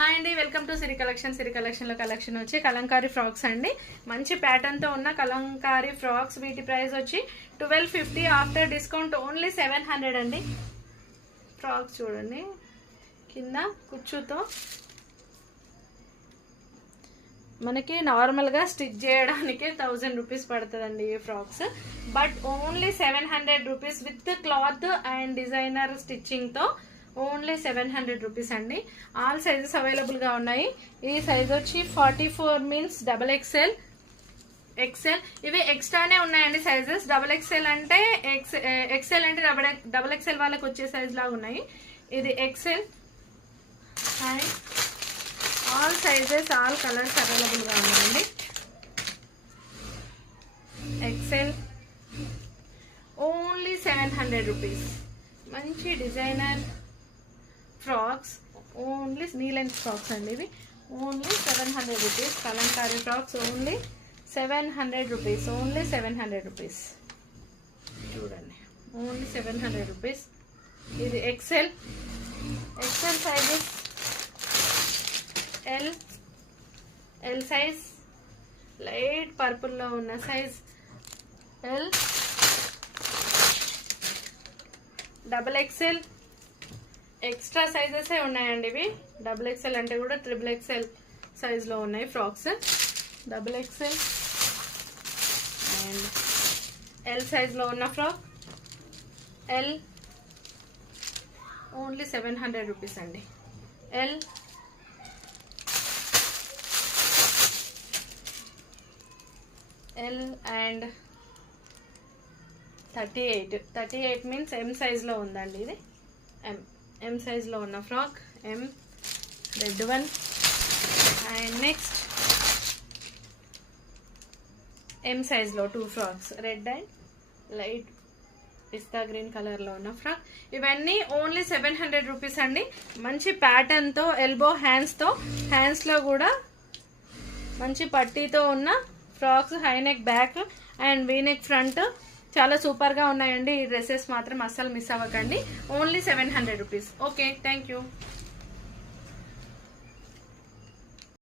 Hi అండి, welcome to Siri collection. సిరి కలెక్షన్లో collection వచ్చి కలంకారీ ఫ్రాక్స్ అండి. మంచి ప్యాటర్న్తో ఉన్న కలంకారీ ఫ్రాక్స్. వీటి ప్రైస్ వచ్చి 1250 ఆఫ్టర్ డిస్కౌంట్ ఓన్లీ 700 అండి. ఫ్రాక్స్ చూడండి, కింద కుచ్చుతో మనకి నార్మల్గా స్టిచ్ చేయడానికి 1000 రూపీస్ పడుతుందండి ఈ frocks. But only 700 rupees with cloth and designer స్టిచ్చింగ్తో ఓన్లీ 700 రూపీస్ అండి. ఆల్ సైజెస్ అవైలబుల్గా ఉన్నాయి. ఈ సైజ్ వచ్చి 44 మీన్స్ XXL, XL. ఇవి ఎక్స్ట్రానే ఉన్నాయండి సైజెస్. XXL అంటే XL అంటే XXL వాళ్ళకి వచ్చే సైజ్ లాగా ఉన్నాయి. ఇది XL and all sizes all colours అవైలబుల్గా ఉన్నాయండి. XL only 700 rupees. మంచి designer frocks, only knee length frocks అండి. ఇవి only 700 rupees. Kalamkari frocks only 700 rupees. Only 700 rupees. చూడండి, ఓన్లీ 700 రూపీస్. ఇది XL sizes L size, light పర్పుల్లో ఉన్న size L, XXL. Extra sizes ఉన్నాయండి ఇవి. XXL అంటే కూడా XXL సైజ్లో ఉన్నాయి ఫ్రాక్స్. XXL అండ్ L సైజ్లో ఉన్న ఫ్రాక్ L ఓన్లీ 700 రూపీస్ అండి. L అండ్ 38 మీన్స్ M సైజ్లో ఉందండి. ఇది M సైజ్లో ఉన్న frock, M red one. And next M సైజ్లో 2 frocks, red and light pista green కలర్లో ఉన్న ఫ్రాక్. ఇవన్నీ ఓన్లీ 700 రూపీస్ అండి. మంచి ప్యాటర్న్తో ఎల్బో హ్యాండ్స్లో కూడా మంచి పట్టీతో ఉన్న frocks. High neck back and V neck front చాలా సూపర్గా ఉన్నాయండి. ఈ డ్రెస్సెస్ మాత్రం అస్సలు మిస్ అవ్వకండి. Only 700 rupees. Okay, thank you.